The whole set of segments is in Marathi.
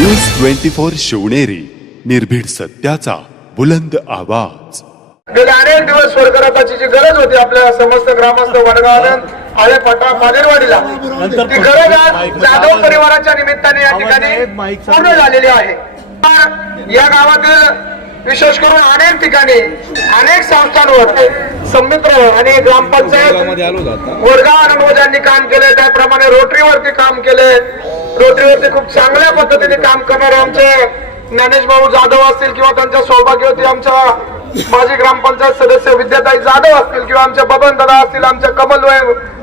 न्यूज ट्वेंटी फोर शिवनेरी निर्भीड सत्याचा बुलंद आवाज. गेले अनेक दिवस स्वर्गरथाची जी गरज होती आपल्या समस्त ग्रामस्थ वडगावानं आळे पटा पालेरवाडीला ती गरज आज जाधव परिवाराच्या निमित्ताने या ठिकाणी पूर्ण झालेली आहे. तर या गावातील विशेष करून अनेक ठिकाणी अनेक संस्थांवर संमित्र आणि ग्रामपंचायत वडगाव अनमोजांनी काम केले त्याप्रमाणे रोटरीवरती काम केले रोटरीवरती खूप चांगल्या पद्धतीने काम करणारे आमचे ज्ञानेश भाऊ जाधव असतील किंवा त्यांच्या सौभाग्यवती आमच्या माजी ग्रामपंचायत सदस्य विद्याताई जाधव असतील किंवा आमच्या बबन दादा असतील आमच्या कमल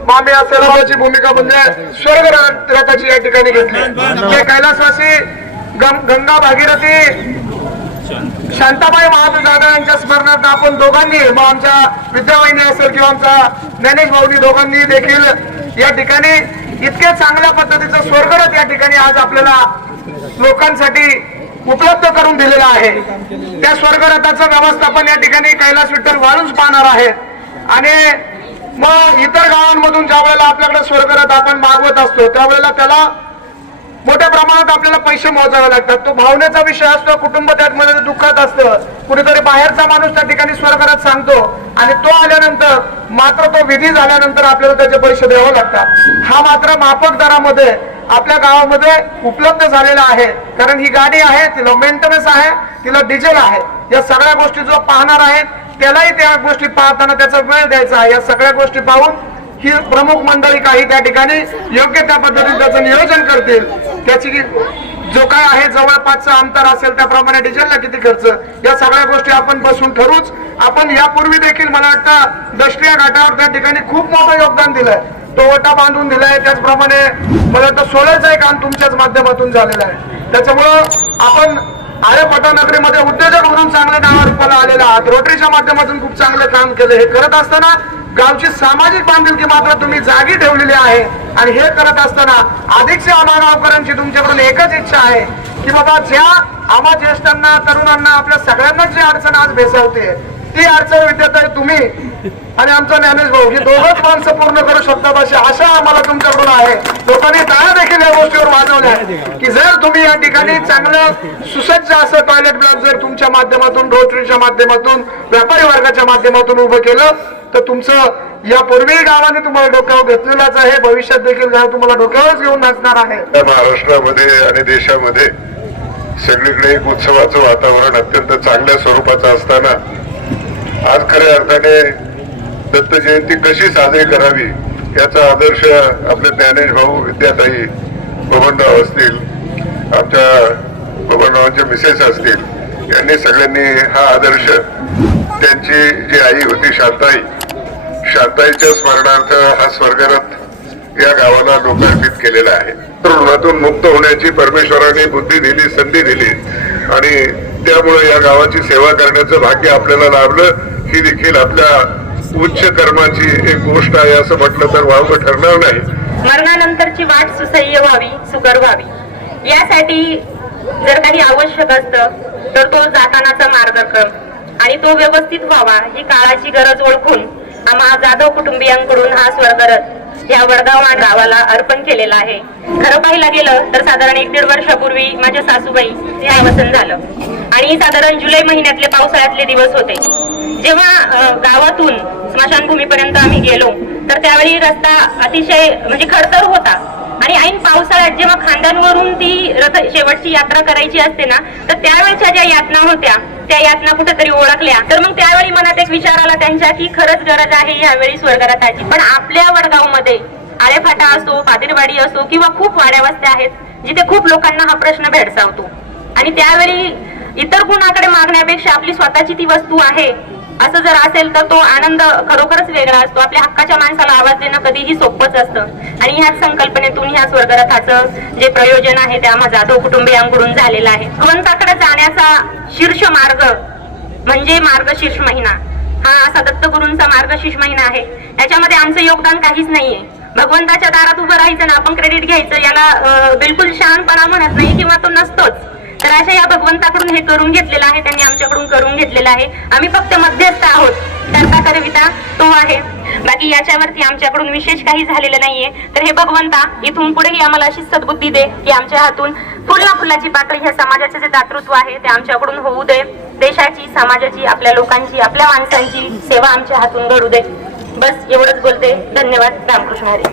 मामी असेल याची भूमिका म्हणजे स्वर्ग रथाची या ठिकाणी घेतली. हे कैलासवासी गंगा भागीरथी शांताबाई महादेव जाधव यांच्या स्मरणार्थ आपण दोघांनी मग आमच्या विद्यावाहिनी असेल किंवा आमचा ज्ञानेश भाऊनी दोघांनी देखील या ठिकाणी इतक्या चांगल्या पद्धतीचं स्वर्गरथ या ठिकाणी आज आपल्याला लोकांसाठी उपलब्ध करून दिलेला आहे. त्या स्वर्गरथाचं व्यवस्थापन या ठिकाणी कैलास विठ्ठल वाळूच पाहणार आहेत. आणि मग इतर गावांमधून ज्या वेळेला आपल्याकडे स्वर्गरथ आपण मागवत असतो त्यावेळेला त्याला मोठ्या प्रमाणात आपल्याला पैसे मोजावे लागतात. तो भावनेचा विषय असतो कुटुंब त्यामध्ये दुःखात असतं. कुठेतरी बाहेरचा माणूस त्या ठिकाणी स्वर्गात सांगतो आणि तो आल्यानंतर मात्र तो विधी झाल्यानंतर आपल्याला त्याचे पैसे द्यावे लागतात. हा मात्र माफक दरामध्ये आपल्या गावामध्ये उपलब्ध झालेला आहे. कारण ही गाडी आहे तिला मेंटेनन्स आहे तिला डिझेल आहे. या सगळ्या गोष्टी जो पाहणार आहे त्यालाही त्या गोष्टी पाहताना त्याचा वेळ द्यायचा आहे. या सगळ्या गोष्टी पाहून ही प्रमुख मंडळी काही त्या ठिकाणी योग्य त्या पद्धतीने त्याचं नियोजन करतील. त्याची जो काय आहे जवळपासचा अंतर असेल त्याप्रमाणे डिझेलला किती खर्च? या सगळ्या गोष्टी आपण बसून ठरूच आपण यापूर्वी देखील मला वाटतं दशक्रिया घाटावर त्या ठिकाणी खूप मोठं योगदान दिलंय. तो ओटा बांधून दिलाय त्याचप्रमाणे मला वाटतं एक काम तुमच्याच माध्यमातून झालेलं आहे. त्याच्यामुळं आपण आळेपटा नगरीमध्ये उद्योजक म्हणून चांगल्या नावारूपाला आलेला आहात. रोटरीच्या माध्यमातून खूप चांगलं काम केले. हे करत असताना गावची सामाजिक बांधिलकी मात्र तुम्ही जागी ठेवलेली आहे. आणि हे करत असताना अधिकचे आम्हा गावकऱ्यांची तुमच्याकडून एकच इच्छा आहे की बाबा ज्या आम्हा ज्येष्ठांना तरुणांना आपल्या सगळ्यांनाच जी अडचण आज भेसवते ती अडचण विद्यार्थी तुम्ही आणि आमचा ज्ञानेश भाऊ ही दोघंच माणसं पूर्ण करू शकतात अशी आशा आम्हाला तुमच्याकडून आहे. लोकांनी टाळ्या देखील या गोष्टीवर वाजवल्या की जर तुम्ही या ठिकाणी चांगलं सुसज्ज असं टॉयलेट ब्लॉक जर तुमच्या माध्यमातून रोटरीच्या माध्यमातून व्यापारी वर्गाच्या माध्यमातून उभं केलं तर तुमचं यापूर्वी गावाने तुम्हाला डोक्यावर घेतलेलाच आहे. भविष्यात देखील गाव तुम्हाला डोक्यावरच घेऊन नाचणार आहे. महाराष्ट्रामध्ये आणि देशामध्ये सगळीकडे एक उत्सवाचं वातावरण अत्यंत चांगल्या स्वरूपाचं असताना आज खऱ्या अर्थाने दत्त जयंती कशी साजरी करावी याचा आदर्श आपले ज्ञानेश भाऊ विद्याताई बबनराव असतील आमच्या बबनरावांचे मिसेस असतील यांनी सगळ्यांनी हा आदर्श त्यांची जी आई होती शांताई शांताईच्या स्मरणार्थ हा स्वर्गरथ या गावाला लोकार्पित केलेला आहे. ऋणातून मुक्त होण्याची परमेश्वराने बुद्धी दिली संधी दिली आणि त्यामुळे या गावाची सेवा करण्याचं भाग्य आपल्याला लाभलं ही देखील आपल्या उच्च कर्माची एक गोष्ट आहे असं म्हटलं तर वावगं ठरणार नाही. मरणानंतरची वाट सुसह्य व्हावी सुकर व्हावी. यासाठी जर काही आवश्यक असतं तर तो जातानाचा मार्गक्रम आणि तो व्यवस्थित व्हावा ही काळाची गरज ओळखून आम्हा जाधव कुटुंबियांकडून हा स्वर्गरथ या वडगाव गावाला अर्पण केलेला आहे. खरं पाहायला गेलं तर साधारण एक दीड वर्षापूर्वी माझ्या सासूबाई हे आवसन झालं. आणि साधारण जुलै महिन्यातले पावसाळ्यातले दिवस होते. जेव्हा गावातून स्मशानभूमीपर्यंत आम्ही गेलो तर त्यावेळी रस्ता अतिशय म्हणजे खडतर होता. आणि ऐन पावसाळ्यात जेव्हा खांद्यांवरून ती रथ शेवटची यात्रा करायची असते ना तर त्यावेळच्या ज्या यातना होत्या त्या यातना कुठेतरी ओळखल्या. तर मग त्यावेळी मनात एक विचार आला त्यांच्या की खरंच गरज आहे यावेळी स्वर्गरथाची. पण आपल्या वडगावमध्ये आळेफाटा असो पादिरवाडी असो किंवा खूप वाड्या वस्त्या आहेत जिथे खूप लोकांना हा प्रश्न भेडसावतो. आणि त्यावेळी इतर कुणाकडे मागण्यापेक्षा आपली स्वतःची ती वस्तू आहे. असं जर असेल तर तो आनंद खरोखरच वेगळा असतो. आपल्या हक्काच्या माणसाला आवाज देणं कधीही सोपंच असतं. आणि ह्याच संकल्पनेतून ह्या स्वर्गरथाचं जे प्रयोजन आहे ते आम्हा जाधव कुटुंबियांकडून झालेलं आहे. भगवंताकडे जाण्याचा शीर्ष मार्ग म्हणजे मार्गशीर्ष महिना. हा असा दत्तगुरूंचा मार्गशीर्ष महिना आहे. याच्यामध्ये आमचं योगदान काहीच नाहीये. भगवंताच्या दारात उभं राहायचं ना आपण क्रेडिट घ्यायचं याला बिलकुल शहाणपणा म्हणत नाही किंवा तो नसतोच. तर अशा या भगवंताकडून हे करून घेतलेलं आहे त्यांनी आमच्याकडून करून घेतलेलं आहे. आम्ही फक्त मध्यस्थ आहोत. करता करविता तो आहे. बाकी याच्यावरती आमच्याकडून विशेष काही झालेलं नाहीये. तर हे भगवंता इथून पुढेही आम्हाला अशी सद्बुद्धी दे की आमच्या हातून फुलला फुलाची पाकळी ह्या समाजाचे जे दातृत्व आहे ते आमच्याकडून होऊ दे. देशाची समाजाची आपल्या लोकांची आपल्या माणसांची सेवा आमच्या हातून घडू दे. बस एवढंच बोलते. धन्यवाद. रामकृष्ण हरी.